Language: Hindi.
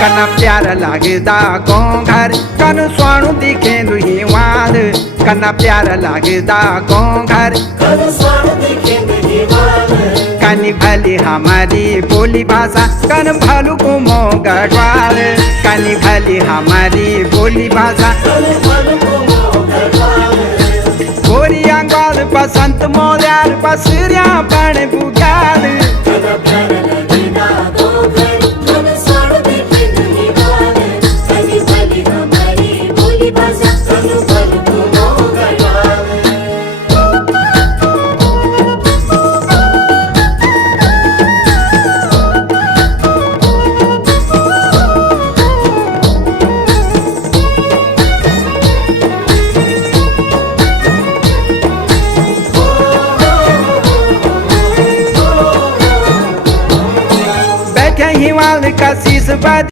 कना प्यारा लागदा गाँव घर कन स्वाणु दिखे दुहिवार कना प्यारा लागदा गाँव घर कनी भली हमारी बोली भाषा कन भालू को गढ़वाल कनी भली हमारी बोली भाषा गोरिया ग्वाल बसंत मोल्याल बसरिया बण बुग्याल हिमाल का शीश